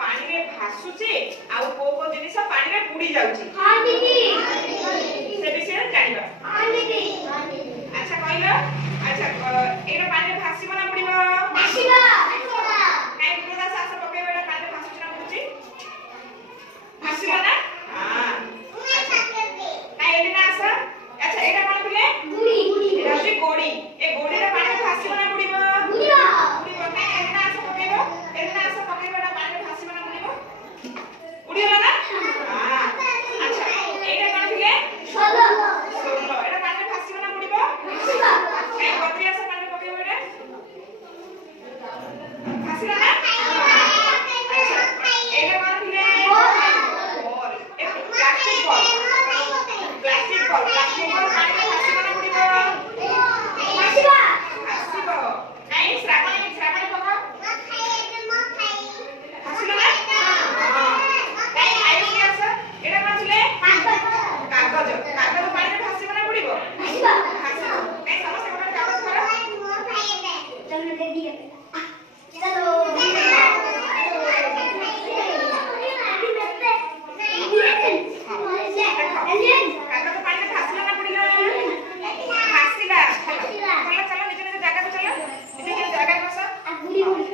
पानी रे भासुची आ को जिनिस पानी रे बुडी जाउची। हां दीदी से विषय जानिबा। हां दीदी अच्छा कहलो अच्छा एटा पानी रे भासीबो ना बुडीबो? भासीबो काई बुडा सास पकेबो एटा पानी रे भासुची ना बुडुची? भासीबो ना? हां अच्छा काई एली ना आसा अच्छा एटा कोन बोले? गुडी एटा होची गोडी ए गोडी रे पानी रे भासीबो ना बुडीबो? बुडीबो बुडीबो काई एली ना आसा पकेबो एली ना आसा पकेबो एटा पानी रे भासीबो ना बुडीबो? बुडीबो ना? हां अच्छा एटा कोन बोले? सोलो सोलो एटा पानी रे भासीबो ना बुडीबो? भासीबो काई गोडी आसा पानी रे पकेबो एटा? भासीबो ना? अच्छा एटा कोन बोले? बॉल ए प्लास्टिक बॉल प्लास्टिक बॉल पानी रे भासीबो ना बुडीबो? भासीबो भासीबो काई श्रावणी पका भासीबो ना? काई आइस के आसा एटा कोन बोले? कागज कागज पानी रे भासीबो ना बुडीबो? भासीबो भासीबो काई समस्त गोटे कागज धर चलो दे दिए चलो कागज पानी रे भासीला ना बुडीला? भासीला चलो चलो निज निज जगह को चलो निज निज जगह को बस गुडी गुडी